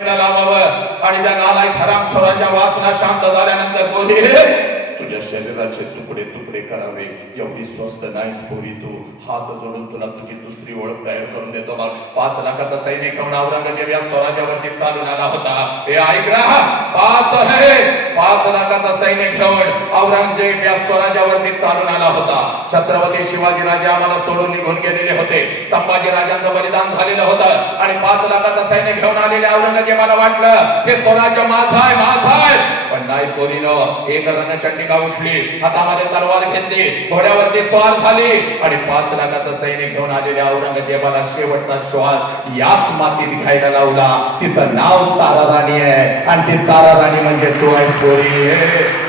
लावावं. आणि त्या नालाय खराब खोराच्या वासना शांत झाल्यानंतर बोली तुझ्या शरीराचे तुकडे तुकडे करावे. एवढी स्वस्त नाहीस पोरी तू. हात जोडून तुला तुझी दुसरी ओळख तयार करून देतो मग पाच लाखाचा सैनिक घेऊन औरंगजेब या स्वराज्यावरती चालून आला होता. हे ऐक रहा पाच हे पाच लाखाचा सैनिक घेऊन औरंगजेब या स्वराज्यावरती चालून आला होता. छत्रपती शिवाजी राजे आम्हाला सोडून निघून गेलेले होते. संभाजी राजांचं बलिदान झालेलं होतं. आणि पाच लाखाचा सैनिक घेऊन आलेले औरंगजेबाला वाटलं हे स्वराज्य माझं आहे माझं आहे. पण नाही पोरीनं एक रणचंडिका उठली हातामध्ये तलवार घेतली घोड्यावरती स्वार झाली आणि पाच लाखाचा सैनिक घेऊन आलेल्या औरंगजेबाला शेवटचा श्वास याच मातीत घ्यायला लावला. तिचं नाव तारा राणी आहे आणि ती तारा राणी म्हणजे तू आहेस गोरी.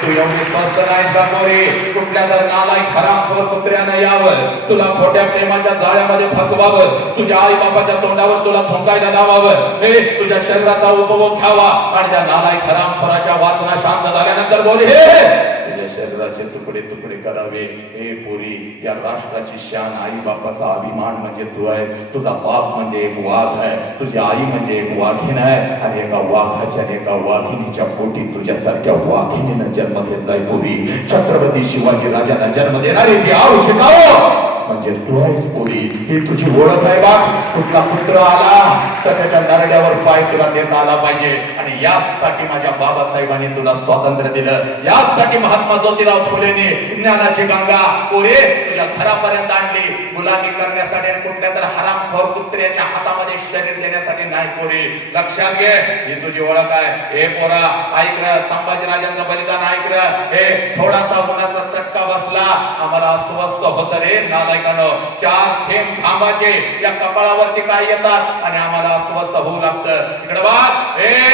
तू एवढी स्वस्त नाहीस का पोरी कुठल्या तर नालाय खराब कुत्र्यानं यावर तुला खोट्या प्रेमाच्या जाळ्यामध्ये फसवावं. तुझ्या आई बाबाच्या तोंडावर तुला थुंकायला लावावं. हे तुझ्या शरीराचा उपभोग घ्यावा. आणि त्या नालाय खराब खोराच्या वासना शांत झाल्यानंतर बोल. हे शरीराचे तुकडे तुकडे करावे. हे पोरी या राष्ट्राची शान आई बापाचा अभिमान म्हणजे तू आहेस. तुझा बाप म्हणजे एक वाघ आहे. तुझी आई म्हणजे एक वाघीण आहे. आणि एका वाघाच्या आणि एका वाघिणीच्या पोटी तुझ्यासारख्या वाघिणीनं जन्म घेतलाय पोरी. छत्रपती शिवाजी राजांना जन्म देणारी ती आऊची जाओ म्हणजे तू आहेस पोरी. ही तुझी ओळख आहे बा कुठला पुत्र आला तर त्याच्या नरड्यावर पाय तुला देता आला पाहिजे. आणि यासाठी माझ्या बाबासाहेबांनी तुला स्वातंत्र्य दिलं. यासाठी महात्मा ज्योतिराव फुलेने ज्ञानाची गंगा पोरे तुझ्या घरापर्यंत आणली. गुलामी करण्यासाठी आणि कुठल्या तर हरामखोर कुत्र्याच्या हातामध्ये शरीर देण्यासाठी नाही पोरी लक्षात घे. ही तुझी ओळख आहे. हे पोरा ऐक र. संभाजीराजांचं बलिदान ऐक र. हे थोडासा उन्हाचा चटका बसला. आम्हाला अस्वस्थ होत रे नादायकानं चार थेंब थांबाचे. या कपाळावरती काय येतात? आणि आम्हाला अस्वस्थ होऊ लागतं. इकडे बघ. हे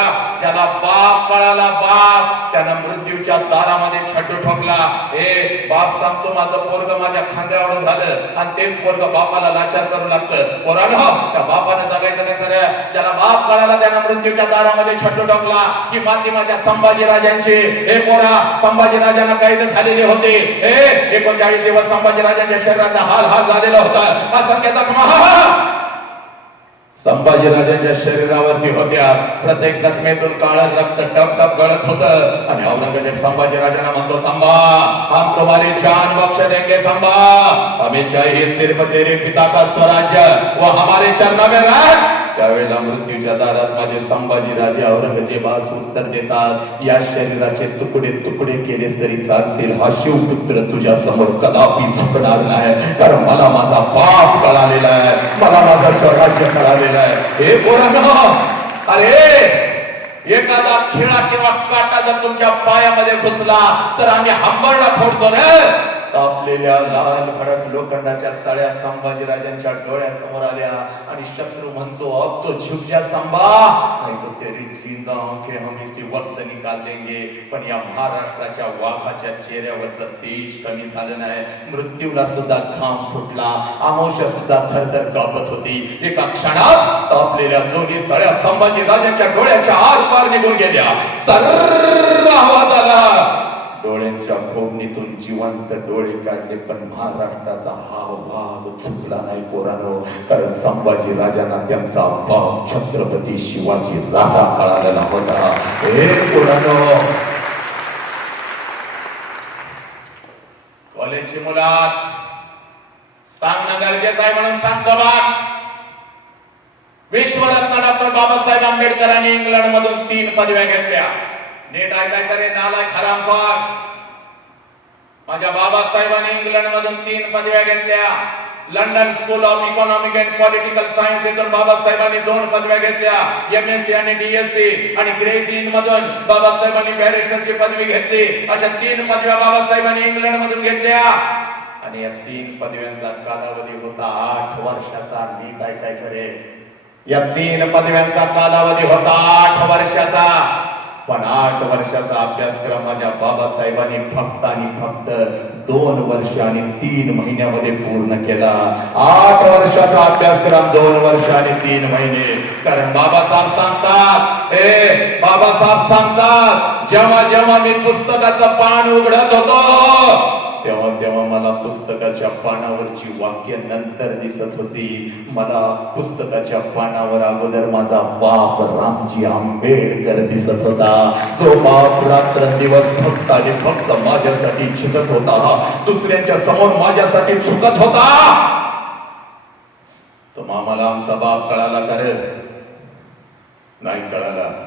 पोरा ज्याला बाप पळाला बाप त्यानं मृत्यूच्या दारामध्ये छटू ठोकला. हे बाप सांगतो माझं पोरग माझ्या खांद्यावर झालं. आणि तेच पोरग बापाला लाचार करू लागतं. पोरानं त्या बापाने जगायचं नाही सर ज्याला बाप पळाला त्यानं मृत्यूच्या दारामध्ये छटू ठोकला. ही माती माझ्या संभाजी राजांची हे पोरा संभाजी राजांना कैद झालेले होते. हे एकोणचाळीस दिवस संभाजी राजांच्या शरीराचा हाल हाल झालेला होता. असंख्य जखमा संभाजीराजांच्या शरीरावरती होत्या. प्रत्येक जखमेतून काळ रक्त टप टप गळत होत. आणि औरंगजेब संभाजीराजांना म्हणतो संभा हम तुम्हारी जान बख्श देंगे संभा. हमें चाहिए सिर्फ तेरे पिता का स्वराज्य. वो हमारे चरणों में रख त्यावेळेला मृत्यूच्या दारात माझे संभाजी राजे औरंगजेबास उत्तर देतात या शरीराचे तुकडे तुकडे केलेस तरी चालतील. हा शिवपुत्र तुझ्या समोर कदापि झुकणार नाही. कारण मला माझा पाप कळालेला आहे. मला माझा स्वराज्य कळालेला आहे. हे पोरांनो अरे! एखादा खिळा किंवा काटा जर तुमच्या पायामध्ये घुसला तर आम्ही हंबरडा फोडतो ना तापलेल्या लाल भडक लोखंडाच्या सळ्या संभाजीराजांच्या डोळ्यासमोर आल्या आणि शत्रू म्हणतो अब तो झुक जा संभा नाही तो तेरी जिंदा आंखे हम इसी वक्त निकाल देंगे पण या महाराष्ट्राच्या वाघाच्या चेहऱ्यावरचं तेज कमी झालं नाही मृत्यूला सुद्धा घाम फुटला आमोशा सुद्धा थरथर कापत होती. एका क्षणात तापलेल्या दोन्ही सळ्या संभाजी राजांच्या डोळ्याच्या आर पार निघून गेल्या. सर्र आवाज आला. डोळ्यांच्या जिवंत डोळे काढले पण महाराष्ट्राचा हा वाघ चुकला नाही पोरानो. कारण संभाजी राजांना त्यांचा भाव छत्रपती शिवाजी राजा कळालेला होता. हे पोरानो. कॉलेजची मुलात. सांगणं गरजेचं आहे म्हणून सांगतो बा विश्वरत्न डॉक्टर बाबासाहेब आंबेडकरांनी इंग्लंड मधून तीन पदव्या घेतल्या. नीट ऐकायचं रे नालाय खराब माझ्या बाबासाहेबांनी इंग्लंड मधून तीन पदव्या घेतल्या. London School of economic and political science येथून बाबासाहेबांनी दोन पदव्या घेतल्या. एम एस सी आणि डीएससी आणि ग्रेज इन मधून बाबासाहेबांनी बॅरिस्टरची पदवी घेतली. अशा तीन पदव्या बाबासाहेबांनी इंग्लंड मधून घेतल्या. आणि या तीन पदव्यांचा कालावधी होता आठ वर्षाचा. नीट ऐकायचं रे. या तीन पदव्यांचा कालावधी होता आठ वर्षाचा. पण आठ वर्षाचा अभ्यासक्रम माझ्या बाबासाहेबांनी फक्त आणि फक्त दोन वर्ष आणि तीन महिन्यामध्ये पूर्ण केला. आठ वर्षाचा अभ्यासक्रम दोन वर्ष आणि तीन महिने. कारण बाबासाहेब सांगतात ए बाबासाहेब सांगतात जेव्हा जेव्हा मी पुस्तकाचं पान उघडत होतो तेव्हा तेव्हा मला पुस्तकाच्या पानावरची वाक्य नंतर दिसत होती. मला पुस्तकाच्या पानावर अगोदर माझा बाप रामजी आंबेडकर दिसत होता. जो बाप रात्र दिवस फक्त आणि फक्त माझ्यासाठी झुकत होता. दुसऱ्यांच्या समोर माझ्यासाठी झुकत होता. तो मामाला आमचा बाप कळाला का नाही कळाला.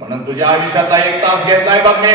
म्हणून तुझ्या आयुष्यातला एक तास घेतलाय बघ मी.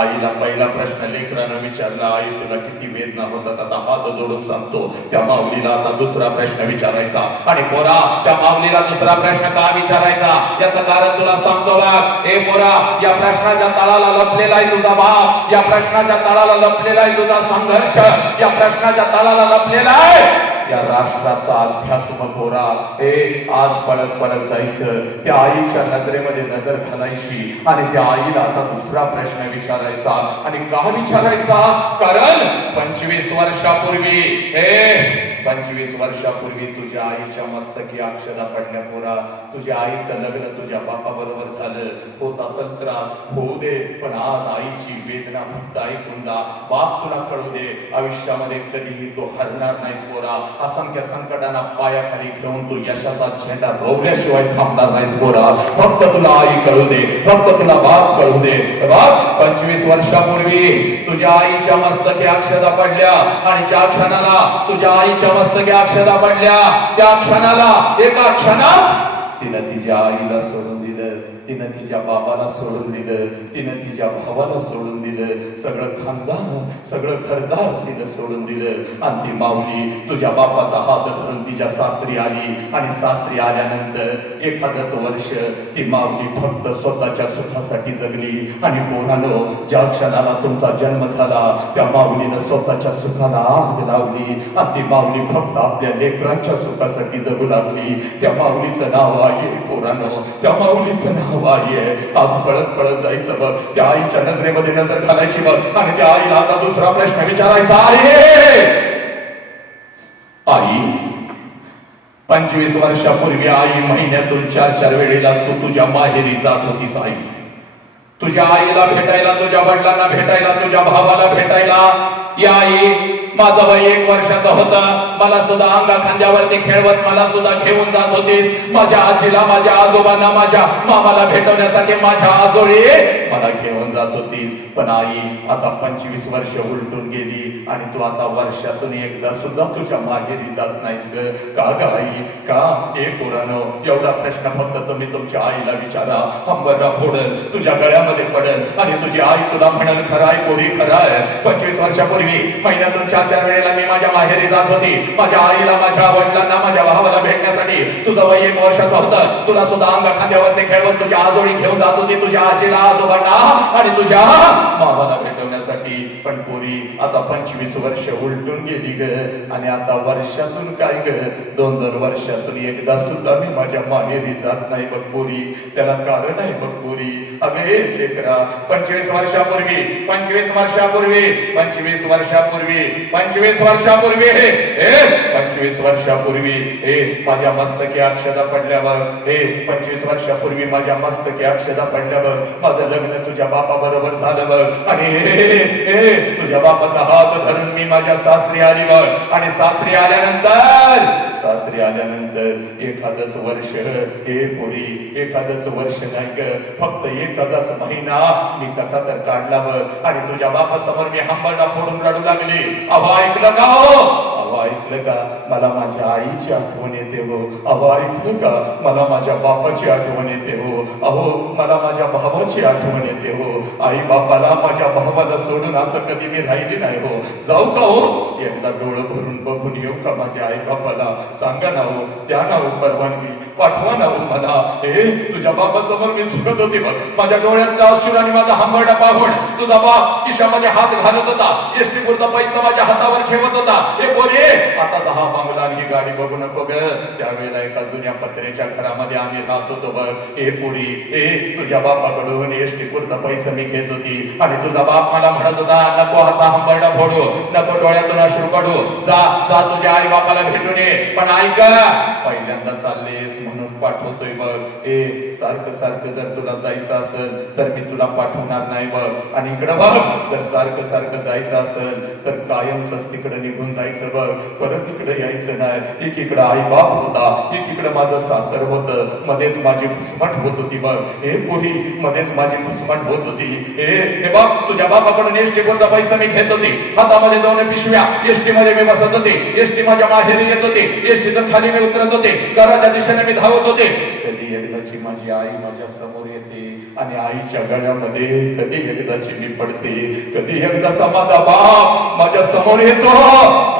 आईला पहिला प्रश्न लेकरानं विचारला आई तुला किती वेदना होतात? आता हात जोडून सांगतो त्या माऊलीला आता दुसरा प्रश्न विचारायचा. आणि पोरा त्या माऊलीला दुसरा प्रश्न का विचारायचा? याचं कारण तुला सांगतो बघ ए पोरा या प्रश्नाच्या तळाला लपलेला आहे तुझा भाव या प्रश्नाच्या तळाला लपलेला आहे तुझा संघर्ष. या प्रश्नाच्या तळाला लपलेला आहे या राष्ट्राचा अध्यात्म कोरा. हे आज पडत पडत जायचं. त्या आईच्या नजरेमध्ये नजर घालायची आणि त्या आईला आता दुसरा प्रश्न विचारायचा आणि का विचारायचा? कारण पंचवीस वर्षापूर्वी हे पंचवीस वर्षापूर्वी तुझ्या आईच्या मस्तकी अक्षदा पडल्या पोरा. तुझ्या आईचं लग्न तुझ्या बापाबरोबर झालं. होत असल त्रास होऊ दे पण आज आईची वेदना फक्त ऐकून जा. बाप तुला कळू दे आयुष्यामध्ये कधीही तो हरणार नाहीस पोरा. असंख्य संकटांना पायाखाली घेऊन तू यशाचा झेंडा रोवल्याशिवाय थांबणार नाहीस पोरा. फक्त तुला आई कळू दे फक्त तुला बाप कळू दे. बाप पंचवीस वर्षापूर्वी तुझ्या आईच्या मस्तकी अक्षदा पडल्या आणि ज्या क्षणाला तुझ्या आईच्या मस्तकी अक्षदा पडल्या त्या क्षणाला एका क्षणात तिनं तिच्या आईला सोडून दिलं. तिनं तिच्या बाबाला सोडून दिलं तिनं तिच्या भावाला सोडून दिलं सगळं खानदान सगळं घरदार तिनं सोडून दिलं. आणि ती माऊली तुझ्या बापाचा हात धरून तिच्या सासरी आली. आणि सासरी आल्यानंतर एखादच वर्ष ती माऊली फक्त स्वतःच्या सुखासाठी जगली. आणि पोरानो ज्या क्षणाला तुमचा जन्म झाला त्या माऊलीनं स्वतःच्या सुखाला आग लावली. आणि ती माऊली फक्त आपल्या लेकरांच्या सुखासाठी जगू लागली. त्या माऊलीचं नाव आहे पोरानो त्या माऊलीचं नाव आहे. आज पळत पळत जायचं बघ. त्या आईच्या नजरेमध्ये नजर घालायची बघ. आणि त्या आईला आता दुसरा प्रश्न विचारायचा आहे. आई पंचवीस वर्षापूर्वी आई महिन्यातून चार चार वेळेला तू तुझ्या माहेरी जात होतीस आई. तुझ्या आईला भेटायला तुझ्या वडिलांना भेटायला तुझ्या भावाला भेटायला. या आई माझा वय एक वर्षाचा होता. मला सुद्धा अंगा खांद्यावरती खेळवत मला सुद्धा घेऊन जात होतीस. माझ्या आजीला माझ्या आजोबांना माझ्या मामाला भेटवण्यासाठी माझ्या आजोळी मला घेऊन जात होतीस. पण आई आता पंचवीस वर्ष उलटून गेली आणि तू आता वर्षातून एकदा सुद्धा तुझ्या माहेरी जात नाहीस ग. का ग आई? का? ए पुरानो एवढा प्रश्न फक्त तुम्ही तुमच्या आईला विचारा. हंबरला फोडल तुझ्या गळ्यामध्ये पडल आणि तुझी आई तुला म्हणल खराय पोरी खराय पंचवीस वर्षापूर्वी महिन्यातून चार चार वेळेला मी माझ्या माहेरी जात होती. माझ्या आईला माझ्या वडिलांना माझ्या भावाला भेटण्यासाठी तुझं वय एक वर्षाचं होतं. तुला सुद्धा अंग खांद्यावरती खेळवत तुझ्या आजोळी घेऊन जात होती तुझ्या आजीला आजोबांना आणि तुझ्या मामाला भेटवण्यासाठी. पण पोरी आता पंचवीस वर्ष उलटून गेली ग. आणि आता वर्षातून काय ग? दोन दोन वर्षातून एकदा सुद्धा मी माझ्या माहेरी जात नाही बघ पोरी. त्याला कारण आहे बघ पोरी. अगे लेकरा पंचवीस वर्षापूर्वी पंचवीस वर्षापूर्वी पंचवीस वर्षापूर्वी पंचवीस वर्षापूर्वी हे पंचवीस वर्षापूर्वी हे माझ्या मस्तकी अक्षदा पडल्यावर हे पंचवीस वर्षापूर्वी माझ्या मस्तकी अक्षदा पडल्यावर माझं लग्न तुझ्या बापा बरोबर झालं बघ. आणि तुझ्या बापाचा हात धरून मी माझ्या सासरी आली बघ. आणि सासरी आल्यानंतर सासरी आल्यानंतर एखादच वर्ष हे पोरी एखादच वर्ष नाही ग. फक्त एखादाच महिना मी कसा तर काढला बघ. आणि तुझ्या बापासमोर मी हंबरडा फोडून रडू लागली. अहो ऐकलं का हो? अहो ऐकलं का? मला माझ्या आईची आठवण येते हो. अहो ऐकलं का? मला माझ्या बापाची आठवण येते हो. अहो मला माझ्या भावाची आठवण येते हो. आई बापाला माझ्या भावाला सोडून असं कधी मी राहिली नाही हो. जाऊ का हो? एकदा डोळं भरून बघून येऊ का माझ्या आई बापाला? सांगा ना हो. त्या ना हो परवानगी. पाठवा ना हो मला. ए तुझ्या बापासमोर मी झुकत होती बघ. माझ्या डोळ्यातला अश्रू आणि माझा हांबरडा पाहून तुझा बाप किशामध्ये हात घालत होता. एसटी पुरता पैसा माझ्या हातावर ठेवत होता. हे बोली आताचा हा बांगला ही गाडी बघू नको ग. त्यावेळेला एका जुन्या पत्र्याच्या घरामध्ये आम्ही राहत होतो बघ. ए पुरी ए तुझ्या बापाकडून एसटी पुरता पैसा मी घेत होती. आणि तुझा बाप मला म्हणत होता नको असा हंबरडा फोडू नको डोळ्यातून अश्रू काढू जा जा तुझ्या आई बापाला भेटून ये. पण ऐक पहिल्यांदा चाललेस पाठवतोय बघ. ए सारखं सारखं जर तुला जायचं असेल तर मी तुला पाठवणार नाही बघ. आणि इकडं बघ जर सारखं सारखं जायचं असेल तर कायमच तिकडे निघून जायचं बघ. परत इकडे यायचं नाही. एकीकडे आई बाप होता एकीकडे माझं सासर होतं मध्येच माझी घुसमट होत होती बघ. हे पोरी मध्येच माझी घुसमट होत होती. हे बघ तुझ्या बापाकडून एसटी कोणता पैसा मी घेत होती. हातामध्ये दोन पिशव्या एसटी मध्ये मी बसत होते. एसटी माझ्या माहेरी येत होते. एसटी तर खाली मी उतरत होते. घराच्या दिशेने मी धावत होते. कधी एकदाची माझी आई माझ्यासमोर येते. आणि आईच्या गळ्यामध्ये कधी एकदाची मी पडते कधी एकदाचा माझा बाप माझ्यासमोर येतो.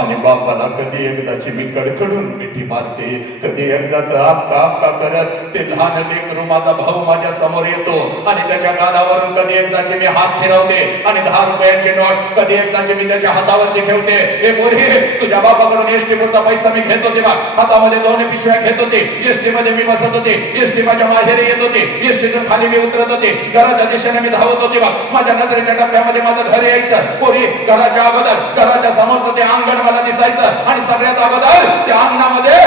आणि बापाला कधी एकदाची मी कडकडून मिठी मारते कधी एकदाच अक्का अक्का करत ते लहान लेकरू माझा भाऊ माझ्यासमोर येतो. आणि त्याच्या कानावरून कधी एकदाची मी हात फिरवते आणि दहा रुपयांची नोट कधी एकदाची मी त्याच्या हातावरती ठेवते. हे पोरी तुझ्या बापाकडून एसटी पुरता पैसा मी घेत होते बा. हातामध्ये दोन पिशव्या घेत होते. एसटी मध्ये मी बसत होते. एसटी माझ्या माहेरी येत होते. एसटीतून खाली मी उतरत होते. घराच्या दिशेने मी धावत होते बा माझ्या नजरेच्या टप्प्यामध्ये माझं घर यायचं. पोरी घराच्या अगोदर घराच्या समोरचं ते अंगण मला दिसायचं. आणि सगळ्यात अगोदर त्या अंगणामध्ये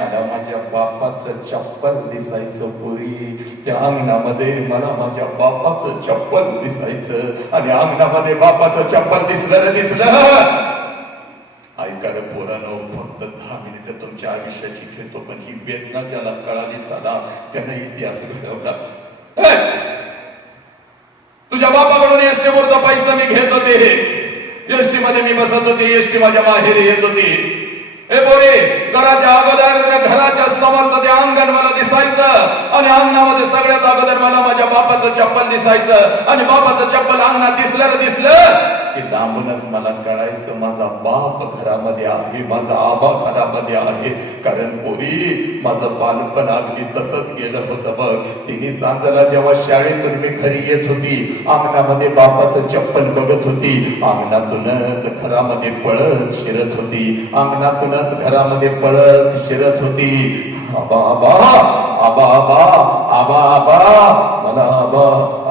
मला माझ्या बापाचं चप्पल दिसायचं पुरी. त्या अंगणामध्ये मला माझ्या बापाचं चप्पल दिसायचं. आणि अंगणामध्ये बापाचं चप्पल दिसलं दिसलं. ऐका पोरानं फक्त दहा मिनिटं तुमच्या आयुष्याची घेतो पण ही वेदना ज्याला कळाली साधा त्यानं इतिहास घडवला. तुझ्या बापाकडून एसटी वरचा पैसा मी घेत होते. एसटी मध्ये मी बसत होते एसटी माझ्या माहेरी येत होती. हे बोरे घराच्या अगोदर घराच्या समोर ते अंगण मला दिसायचं आणि अंगणामध्ये सगळ्यात अगोदर मला माझ्या बापाचं चप्पल दिसायचं आणि बापाचं चप्पल अंगणात दिसलं दिसलं. की लांबूनच मला कळायचं माझा बाप घरामध्ये आहे माझा आबा घरामध्ये आहे. कारण पोरी माझं बालपण अगदी तसंच गेलं होतं बघ. तिने सांजला जेव्हा शाळेतून मी घरी येत होती अंगणामध्ये बापाचं चप्पल बघत होती. अंगणातूनच घरामध्ये पळत शिरत होती. अंगणातूनच घरामध्ये पळत शिरत होती. आबा आबा आबा आबा आबा आबा मला आबा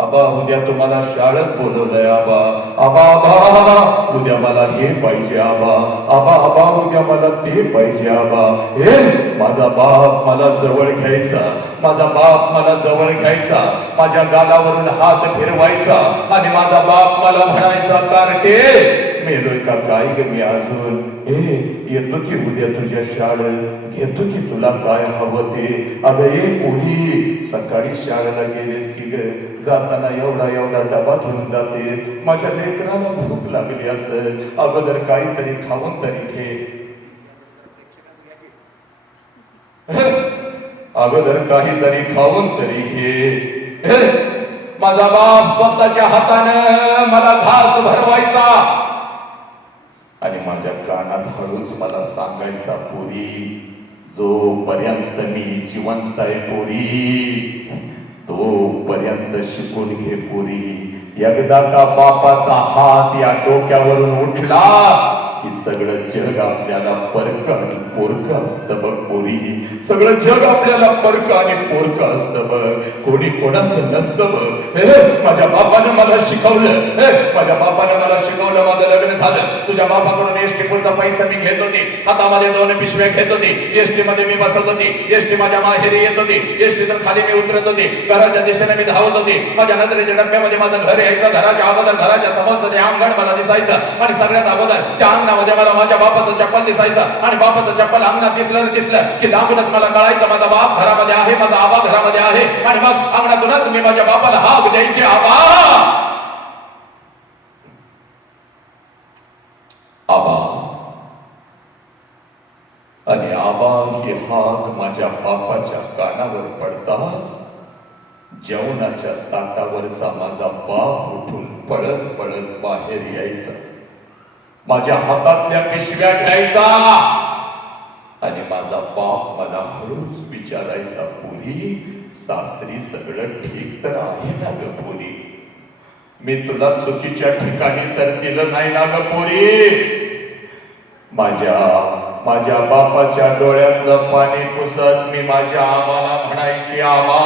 आबा उद्या तुम्हाला शाळेत बोलवलंय आबा आबा आबा. उद्या मला हे पाहिजे आबा. आबा आबा उद्या मला ते पाहिजे आबा. हे माझा बाप मला जवळ घ्यायचा. माझा बाप मला जवळ घ्यायचा. माझ्या गालावरून हात फिरवायचा. आणि माझा बाप मला म्हणायचा कारटे मेलोय एका काय ग मी अजून हे येतो की उद्या तुझ्या शाळेत घेतो की तुला काय हवं ते अगं ए पोरी सकाळी शाळेला गेलेस की ग? जाताना एवढा एवढा डबा घेऊन जाते. माझ्या लेकराला भूक लागली असेल अगोदर काहीतरी खाऊन तरी घे. अगोदर काहीतरी खाऊन तरी घे. माझा बाप स्वतःच्या हातानं मला घास भरवायचा. आणि माझ्या कानात हळूच मला सांगायचा पोरी जोपर्यंत मी जिवंत आहे पोरी तोपर्यंत शिकून घे पोरी. एकदा का बापाचा हात या डोक्यावरून उठला की सगळं जग आपल्याला परक आणि पोरक असतं बघ पोरी. सगळं जग आपल्याला परक आणि पोरक असतं बघ. कोणी कोणाचं नसतं बघ. हे माझ्या बापानं मला शिकवलं. हे माझ्या बापानं मला शिकवलं माझं लग्न झालं. तुझ्या बापाकडून एसटी पुरता पैसा मी घेत होती. हातामध्ये दोन पिशव्या घेत होते. एसटी मध्ये मी बसत होते. एसटी माझ्या माहेरी येत होते. एसटी तर खाली मी उतरत होती. घराच्या दिशेने मी धावत होती. माझ्या नजरेच्या डब्यामध्ये माझं घर यायचं. घराच्या अगोदर घराच्या समोर ते अंगण मला दिसायचं. आणि सगळ्यात अगोदर त्या अंगणामध्ये मला माझ्या बापाचं चप्पल दिसायचा आणि बापाचं चप्पल अंगणात दिसलं दिसलं की लांबूनच मला कळायचं माझा बाप घरामध्ये आहे माझा आबा घरामध्ये आहे. आणि मग अंगणातूनच मी माझ्या बापाला हाक द्यायची आबा! आबा! आणि आबा ही हाक माझ्या बापाच्या कानावर पडताच जेवणाच्या ताटावरचा माझा बाप उठून पळत पळत बाहेर यायचा. माझ्या हातातल्या पिशव्या घ्यायचा. आणि माझा बाप मला हळूच विचारायचा पुरी सासरी सगळं ठीक तर आहे ना ग पुरी? मी तुला चुकीच्या ठिकाणी तर दिलं नाही ना ग पोरी? माझ्या माझ्या बापाच्या डोळ्यातलं पाणी पुसत मी माझ्या आमाला म्हणायची आबा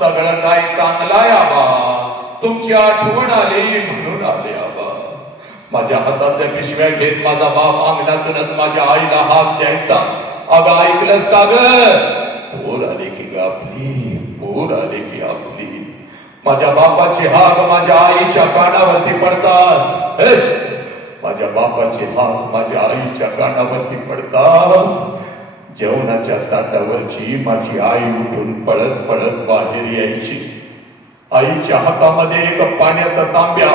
सगळं काय चांगलाय आमा आबा. तुमची आठवण आली म्हणून माझ्या हातातल्या पिशव्या घेत माझा बाप अंगणातूनच माझ्या आईला हात द्यायचा. अगं ऐकलंस का ग? पोर आले की ग आपली पोर आले की आपली. माझ्या बापाची हाक माझ्या आईच्या कानावरती पडतात माझ्या बापाची हाक माझ्या आईच्या कानावरती पडताच. जेवणाच्या ताटावरची माझी आई उठून पळत पळत बाहेर यायची. आईच्या हातामध्ये एक पाण्याचा तांब्या.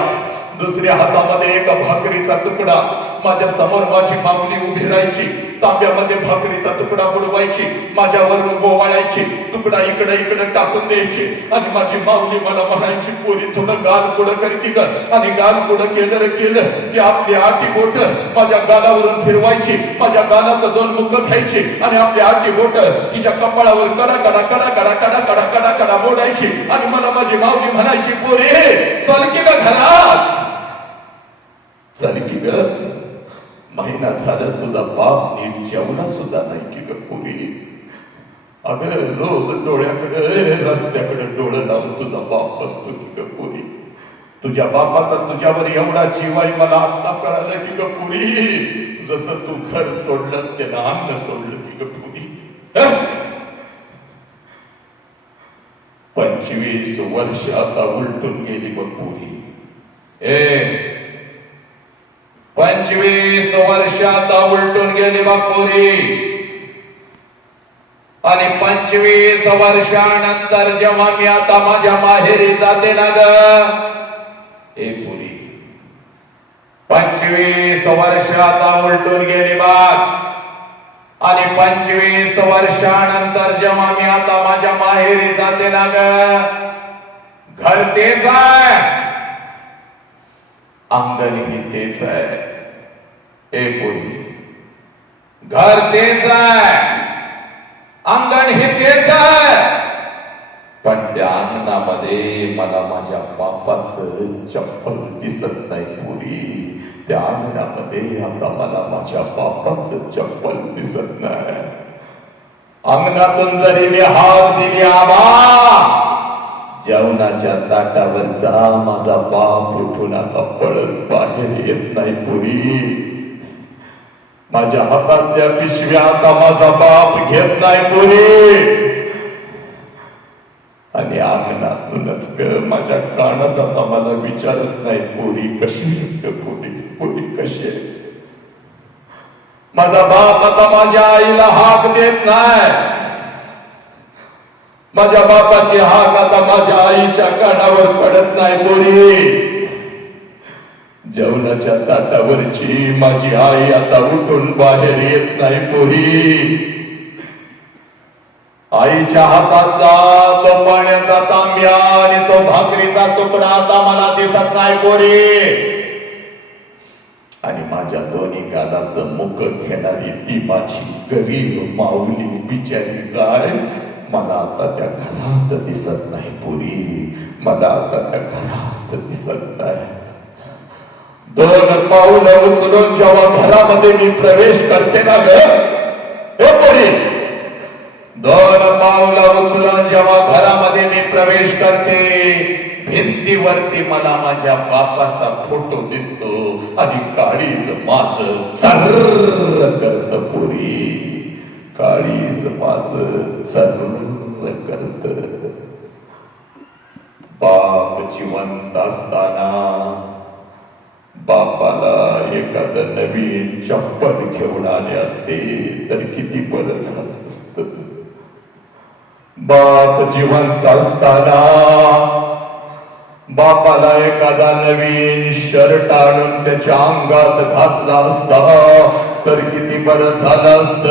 दुसऱ्या हातामध्ये एक भाकरीचा तुकडा. माझ्यासमोर माझी माऊली उभी राहायची. तांब्यामध्ये भाकरीचा तुकडा बुडवायची. माझ्यावरून गोवाळायची. तुकडा इकडे इकडे टाकून द्यायची. आणि माझी माऊली मला म्हणायची पोरी थोडं गाल पुढं कर की ग. आणि गाल पुढं केलं रे केलं की आपली आटी बोट माझ्या गालावरून फिरवायची. माझ्या गालाचं दोन मुख घ्यायची. आणि आपली आटी बोट तिच्या कपाळावर कडा कडा कडा कडा कडा कडा कडा कडा मोडायची. आणि मला माझी माऊली म्हणायची पोरी चल की ग घरात. झाली की ग? महिना झालं तुझा बाप नीट जेवणा सुद्धा नाही की ग कोणी अगं रोज डोळ्याकडे रस्त्याकडे डोळं लावून तुझा बाप बसतो की ग कोणी तुझ्या बापाचा तुझ्यावर एवढा जीवाय मला आत्ता कळालं की ग पुरी? जसं तू घर सोडलंस त्याला अन्न सोडलं की ग पुरी. पंचवीस वर्ष आता उलटून गेली मग पुरी. ए वर्षात वर्ष आता उलटून गेली बापुरी. आणि पंचवीस वर्षानंतर जेव्हा मी आता माझ्या माहेरी जाते ना ग पुरी. पंचवीस वर्ष आता उलटून गेली बाग आणि पंचवीस वर्षानंतर जेव्हा मी आता माझ्या माहेरी जाते ना ग घर तेच आहे. अंगण ही तेच आहे. ए पुरी घर तेच आहे. अंगण हे तेच आहे. पण त्या अंगणामध्ये मला माझ्या बापाचं चप्पल दिसत नाही पुरी त्या अंगणामध्ये आता मला माझ्या बापाचं चप्पल दिसत नाही. अंगणातून जरी मी हात दिली आबा जेवणाच्या ताटावरचा माझा बाप उठून आता पळत बाहेर येत नाही पुरी माझ्या हातातल्या पिशव्या आता माझा बाप घेत नाही पुरी आणि अंगणातूनच ग माझ्या कानात आता मला विचारत नाही पोरी कशी आहेस ग पोरी पोरी कशी आहेस. माझा बाप आता माझ्या आईला हाक देत नाही. माझ्या बापाची हाक आता माझ्या आईच्या कानावर पडत नाही पोरी जेवणाच्या ताटावरची माझी आई आता उठून बाहेर येत नाही पोरी. आईच्या हातातला तो पाण्याचा तांब्या आणि तो भाकरीचा तुकडा आता मला दिसत नाही पोरी. आणि माझ्या दोन्ही गालाचं मुख घेणारी ती माझी गरीब माऊली बिचारी काय मला आता त्या घरात दिसत नाही पुरी. मला आता त्या घरात दिसत नाही. दोन पाऊल उचलून जेव्हा घरामध्ये मी प्रवेश करते ना ग हे पुरी. दोन पाऊल उचलून जेव्हा घरामध्ये मी प्रवेश करते भिंतीवरती मला माझ्या बापाचा फोटो दिसतो आणि काळीज माझ सर्र करत पुरी. काळीज माझ सर्र करत. बाप जिवंत असताना बापाला एखाद नवीन चप्पल घेऊन आले असते तर किती बरं झालं असत. बाप जिवंत असताना बापाला एखादा नवीन शर्ट आणून त्याच्या अंगात घातला असता तर किती बरं झालं असत.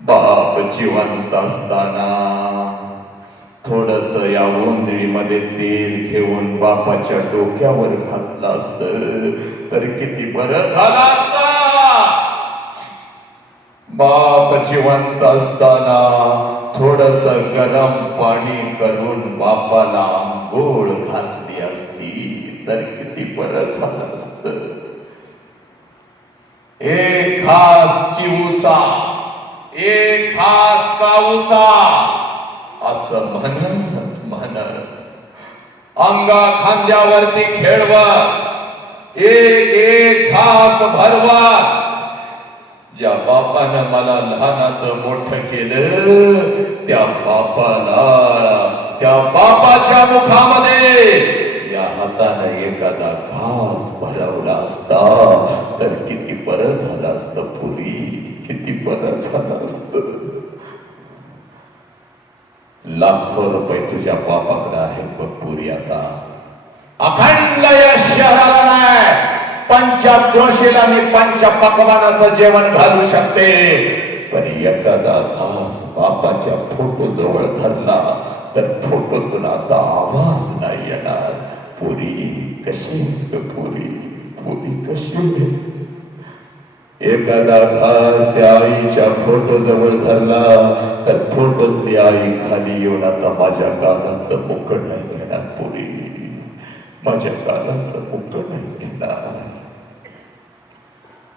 बाप जिवंत असताना थोडस या ओंजळीमध्ये तेल घेऊन बापाच्या डोक्यावर घातलं असत. तर किती बरं झालं असत. बाप जिवंत असताना थोडस गरम पाणी करून बापाला आंघोळ घातली असती. तर किती बरं झालं असत. एक खास चिवचा एक खास काऊचा. असं म्हणत म्हणत अंगा खांद्यावरती खेळवा. एक एक घास भरवा. ज्या बापानं मला लहानाचं मोठ केलं त्या बापाला त्या बापाच्या मुखामध्ये या हाताने एखादा घास भरवला असता तर किती बरं झालं असतं पुरी. किती बरं झालं असतं. लाखो रुपये तुझ्या बापाकडे आहेत बघ पुरी आता. अखंड या शहराला नाही पंचक्रोशीला मी पंच पकवानाचं जेवण घालू शकते. पण एखादा घास बापाच्या फोटो जवळ धरला तर फोटोतून आता आवाज नाही येणार. पुरी कशी पुरी? पुरी कशी एखादा घास त्या आईच्या फोटो जवळ धरला तर फोटोतली आई खाली येऊन आता माझ्या गालाचं मुकट नाही घेणार पुरी. माझ्या गालाचं मुकट नाही घेणार.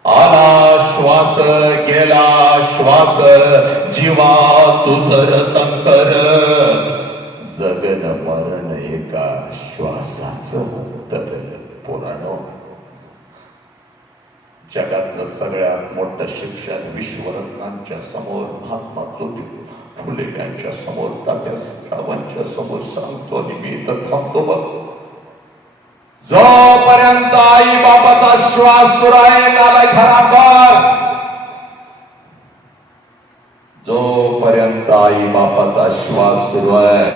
आला श्वास गेला श्वास जीवा तुझ तंकर जगन मरण एका श्वासाचं उत्तर पुराण. जगातलं सगळ्यात मोठं शिक्षण विश्वरत्नांच्या समोर महात्मा ज्योती फुले यांच्या समोर तात्या साहेबांच्या समोर सांगतो आणि मी तर थांबतो बघ. जोपर्यंत आई बाबाचा श्वास सुराय आहे त्याला खरा कर जोपर्यंत आई बापाचा श्वास सुरू आहे